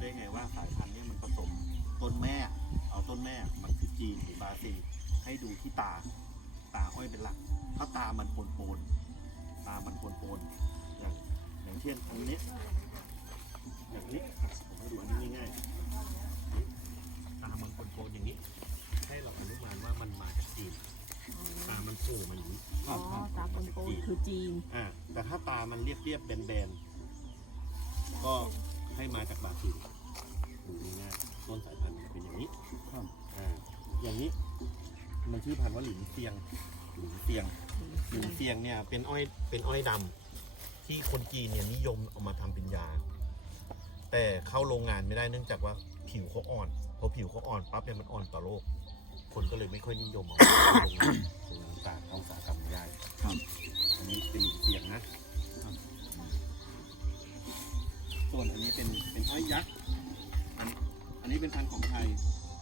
ได้ไงว่าสายพันธุ์เนี่ยมันผสมต้นแม่ เอาต้นแม่มันคือจีนหรือบราซิลให้ดูที่ตาตาอ้อยเป็นหลัก ถ้าตามันโปนโปนๆตามันโปนโปนๆอย่างอย่างเช่นอันนี้อย่างนี้อะผมให้ดูอันนี้ง่ายๆตามันโปนโปนๆอย่างนี้ ให้เราอนุมานว่ามันมาจากจีนตามันโผล่มาอย่างนี้อ๋อตาปนโปนคือจีนอ่าแต่ถ้าตามันเรียบเรียบๆแบนแบนๆ ก็ให้มาจากบราซิลดูง่ายๆต้นสายพันธุ์มันจะเป็นอย่างนี้อ่าอย่างนี้ มันชื่อพันธุ์ว่าหลินเซียงหลินเซียงหลินเซียงเนี่ยเป็นอ้อยเป็นอ้อยดำที่คนจีนเนี่ยนิยมเอามาทำเป็นยา แต่เข้าโรงงานไม่ได้เนื่องจากว่าผิวเขาอ่อนพอผิวเขาอ่อนปั๊บเนี่ยมันอ่อนต่อโรคคนก็เลยไม่ค่อยนิยมเอามาเข้าโรงงานโรงงานตากเอาอุตสาหกรรมไม่ได้ครับอันนี้เป็นหลินเซียงนะ ส่วนอันนี้เป็นเป็นอ้อยยักษ์อันอันนี้เป็นพันธุ์ของไทย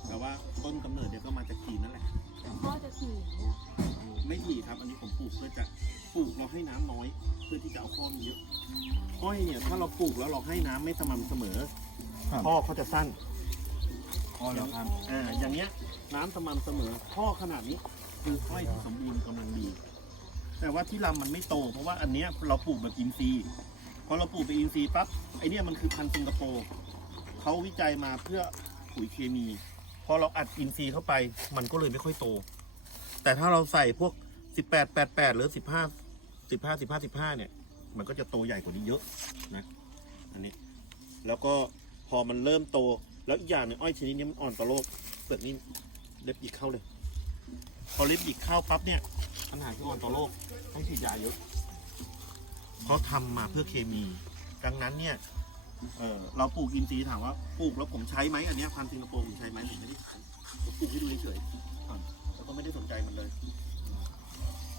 แต่ว่าต้นกำเนิดเนี่ยก็มาจากจีนนั่นแหละ พ่อจะขี่เนี่ยไม่ถี่ครับ อันนี้ผมปลูกเพื่อจะปลูกเราให้น้ำน้อย เพื่อที่จะเอาข้อมีเยอะอ้อยเนี่ยถ้าเราปลูกแล้วเราให้น้ำไม่สม่ำเสมอครับ ข้อเขาจะสั้น อ๋อเหรอครับอ่าอย่างเงี้ยน้ำสม่ำเสมอข้อขนาดนี้คืออ้อยที่สมบูรณ์กำลังดี แต่ว่าที่ลำมันไม่โต เพราะว่าอันเนี้ยเราปลูกแบบอินทรีย์ พอเราปลูกเป็นอินทรีย์ปั๊บไอเนี้ยมันคือพันธุ์สิงคโปร์เขาวิจัยมาเพื่อปุ๋ยเคมี พอเราอัดอินทรีย์เข้าไป มันก็เลยไม่ค่อยโต แต่ถ้าเราใส่พวก 18 88 หรือ 15 15 15 15 เนี่ย มันก็จะโตใหญ่กว่านี้เยอะนะอันนี้ แล้วก็พอมันเริ่มโต แล้วอีกอย่างหนึ่งอ้อยชนิดนี้มันอ่อนต่อโรคเปลือกนี่เล็บหยิกเข้าเลย พอเล็บหยิกเข้าปั๊บเนี่ยปัญหาคืออ่อนต่อโรคต้ฉีดยาเยอะ เขาทำมาเพื่อเคมี ดังนั้นเนี่ยเออเราปลูกอินทรีย์ถามว่าปลูกแล้วผมใช้ไหมอันเนี้ยพันธุ์สิงคโปร์ผมใช้ไหมผมไม่ได้ใช้ผมปลูกให้ดูเฉยๆครับแล้วก็ไม่ได้สนใจมันเลย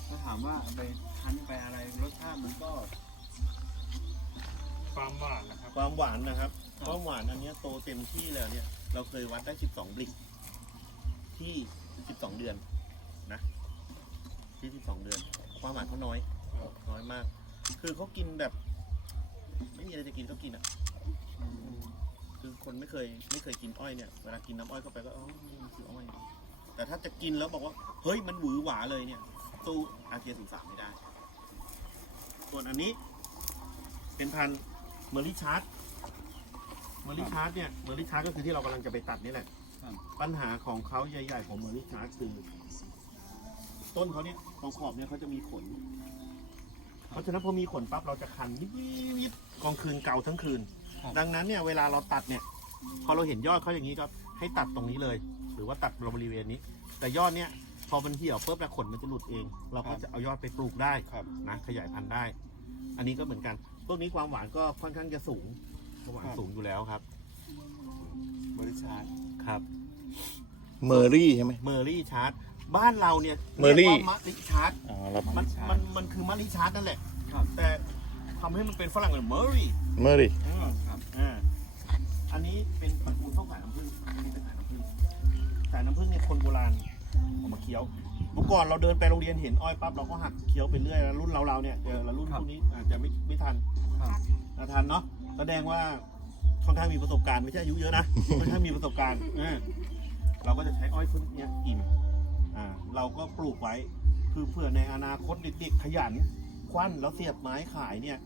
ถ้าถามว่าเอาไปคั้นไปอะไรรสชาติมันก็ความหวานนะครับ ความหวานนะครับครับความหวานอันเนี้ยโตเต็มที่เลยอันเนี่ย เราเคยวัดได้ 12 บลิกที่ 12 เดือนนะ ที่ 12 เดือน ความหวานเขาน้อย น้อยมาก คือเขากินแบบ ไม่มีอะไรจะกินก็กินอะคือคนไม่เคยไม่เคยกินอ้อยเนี่ยเวลากินน้ำอ้อยเข้าไปก็อ๋อนี่มันคืออ้อย แต่ถ้าจะกินแล้วบอกว่า เฮ้ยมันหวือหวาเลยเนี่ยสู้อาเทียสูสามไม่ได้ ส่วนอันนี้ เป็นพันเมอร์ลิชาร์ดเมอร์ลิชาร์ดเนี่ยเมอร์ลิชาร์ดก็คือที่เรากำลังจะไปตัดนี่แหละ ครับ ปัญหาของเขาใหญ่ ๆ ของเมอร์ลิชาร์ดคือ ต้นเขาเนี่ยตรงขอบเนี่ยเขาจะมีขน ราะฉะนั้นพอมีขนปั๊บเราจะคันยิบยิบยิบกลางคืนเกาทั้งคืน ครับ ดังนั้นเนี่ยเวลาเราตัดเนี่ย พอเราเห็นยอดเขาอย่างนี้ก็ให้ตัดตรงนี้เลย หรือว่าตัดบริเวณนี้ แต่ยอดเนี่ยพอมันเหี่ยวปุ๊บแล้วขนมันจะหลุดเอง เราก็จะเอายอดไปปลูกได้ ครับ นะขยายพันธุ์ได้ อันนี้ก็เหมือนกัน พวกนี้ความหวานก็ค่อนข้างจะสูงความหวานครับ สูงอยู่แล้วครับ บริชาร์ดครับ เมอรี่ใช่ไหมเมอร์รี่ชาร์ด บ้านเราเนี่ยเมอร์รี่ ยกว่ามะลิชาร์ดอ๋อแล้วมันมันมันคือมะลิชาร์ดนั่นแหละครับ แต่ทำให้มันเป็นฝรั่งเลยเมอร์รี่เมอรี่ครับอ่าอันนี้เป็นตระกูลข้าวสายน้ำผึ้งอันนี้เป็นสายน้ำผึ้งสายน้ำผึ้งเนี่ยคนโบราณเอามาเคี้ยวเมื่อก่อนเราเดินไปโรงเรียนเห็นอ้อยปั๊บเราก็หักเคี้ยวไปเรื่อยแล้วรุ่นเราเราๆเนี่ยเจอแล้วรุ่นครับพวกนี้อาจจะไม่ไม่ทัน ครับนะทันเนาะแสดงว่าค่อนข้างมีประสบการณ์ไม่ใช่อายุเยอะนะ ค่อนข้างมีประสบการณ์อ่าเราก็จะใช้อ้อยชุดเนี้ยกิน อ่าเราก็ปลูกไว้ คือเผื่อในอนาคตเด็กๆขยัน ควันแล้วเสียบไม้ขายเนี่ย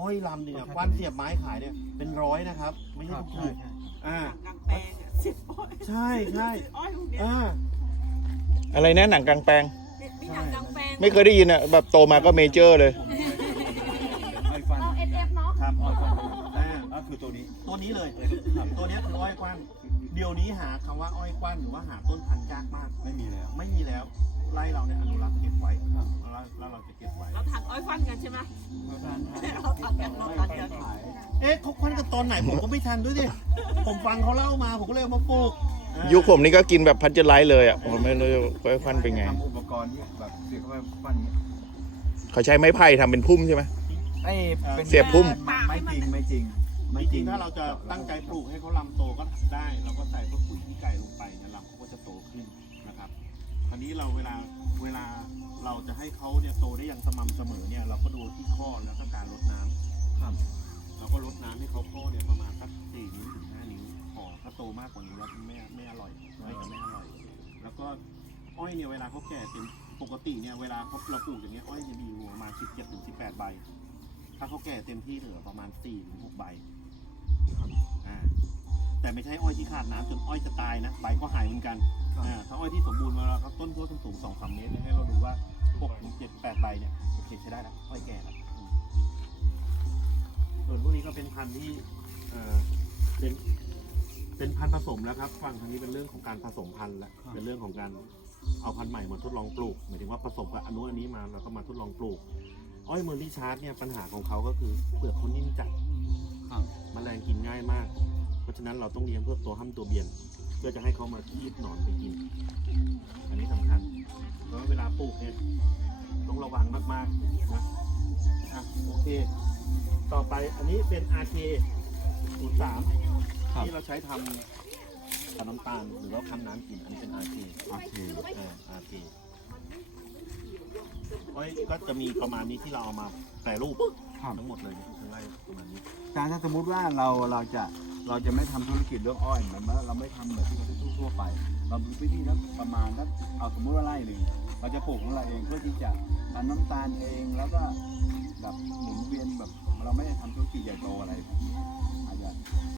อ้อยลำเนี่ยควันเสียบไม้ขายเนี่ยเป็นร้อยนะครับ ไม่คใช่รับถูใช่กใช่ๆอ่า กลางแปลงเนี่ยสิบอ้อยใช่ใช่ สิบอ้อยพวกเนี้ยอ่า อะไรนะหนังกลางแปลงมีหนังกลางแปลงไม่เคยได้ยินอะแบบโตมาก็เมเจอร์เลย ผมเคยไอ้ฟันเอาเอสเอฟเนาะ ครับอ้อยฟันอ่า ก็คือตัวนี้ ตัวนี้เลยตัวเนี้ยคืออ้อยกว้านเดี๋ยวนี้หาคำว่าอ้อยกว้านหรือว่าหาต้นพันธุ์ยากมาก ไม่มีแล้ว ไม่มีแล้วไล่เราเนี่ยอนุรักษ์เก็บไว้ครับ แล้วแล้วเราจะเก็บไว้ เราถักอ้อยฟันกันใช่ไหม เราทานทานเราถักกันเราถักกันขายเอ๊ะเขาควันกันตอนไหนผมก็ไม่ทันด้วยดิผมฟังเขาเล่ามาผมก็เลยเอามาปลูกอ่ายุคผมนี่ก็กินแบบพัชเจอร์ไลท์เลยอะผมไม่รู้ว่าฟันเป็นไง ทำอุปกรณ์ที่แบบเสียบเข้าไปฟันนี้เขาใช้ไม้ไผ่ทำเป็นพุ่มใช่ไหม ไอ้เป็นเสียบพุ่ม ไม่จริงไม่จริง ม่จริงงถ้าเราจะตั้งใจปลูกให้เขาลำโตก็ได้เราก็ใส่พวกปุ๋ยที่ไก่ลงไปเนี่ยลำเขาก็จะโตขึ้นนะครับคราวนี้เราเวลาเวลาเราจะให้เขาเนี่ยโตได้อย่างสม่ำเสมอเนี่ยเราก็ดูที่ข้อแล้วก็การลดน้ำครับเราก็ลดน้ำให้เขาข้อเนี่ยประมาณสักสี่นิ้วถึงห้านิ้วพอถ้าโตมากกว่านี้แล้วไม่ไม่อร่อยไม่ก็ไม่อร่อย แล้วก็อ้อยเนี่ยเวลาเขาแก่เป็นปกติเนี่ยเวลาเขาเราปลูกอย่างเงี้ยอ้อยจะมีอยู่ประมาจ็ดถึงสิบแปดใบ ถ้าเขาแก่เต็มที่เหลือประมาณสี่หรือหกใบ แต่ไม่ใช่อ้อยที่ขาดน้ำจนอ้อยจะตายนะใบก็หายเหมือนกันอ่าถ้าอ้อยที่สมบูรณ์มาแล้วครับต้นโพธิ์สูงสองสามเมตรเนี่ยให้เราดูว่า6ถึง7 8ใบเนี่ยโอเคใช้ได้แล้วอ้อยแก่แล้วอืมส่วนพวกนี้ก็เป็นพันธุ์ที่เอ่อเป็นเป็นพันธุ์ผสมแล้วครับฝั่งทางนี้เป็นเรื่องของการผสมพันธุ์แล้วเป็นเรื่องของการเอาพันธุ์ใหม่มาทดลองปลูกหมายถึงว่าผสมกับอนนุอันนี้มาแล้วก็มาทดลองปลูก อ้อยเมอร์ลี่ชาร์ดเนี่ยปัญหาของเขาก็คือเปลือกเขานิ่มจัดครับแมลงกินง่ายมาก เพราะฉะนั้นเราต้องเลี้ยงเพื่อตัวห้ามตัวเบียน เพื่อจะให้เขามาคีบหนอนไปกิน อันนี้สำคัญเพราะว่าเวลาปลูกเนี่ยต้องระวังมากๆนะอะโอเค ต่อไปอันนี้เป็น RK 03ครับที่เราใช้ทำกับน้ำตาลหรือว่าทำน้ำกินอันนี้เป็น RK โอเคเออ RK อ้อยก็จะมีประมาณนี้ที่เราเอามาแปรรูปครับทั้งหมดเลยเนี่ยทั้งไร่ประมาณนี้อาจารย์ถ้าสมมติว่าเราเราจะ เราจะไม่ทำธุรกิจเรื่องอ้อยเหมือนว่าเราไม่ทำแบบที่เขาทั่วๆไป เรามีพื้นที่นักประมาณนักเอาสมมติว่าไร่หนึ่งเราจะปลูกของเราเองเพื่อที่จะทำน้ำตาลเองแล้วก็แบบหมุนเวียนแบบเราไม่ได้ทำธุรกิจใหญ่โตอะไรแบบนี้อาจจะ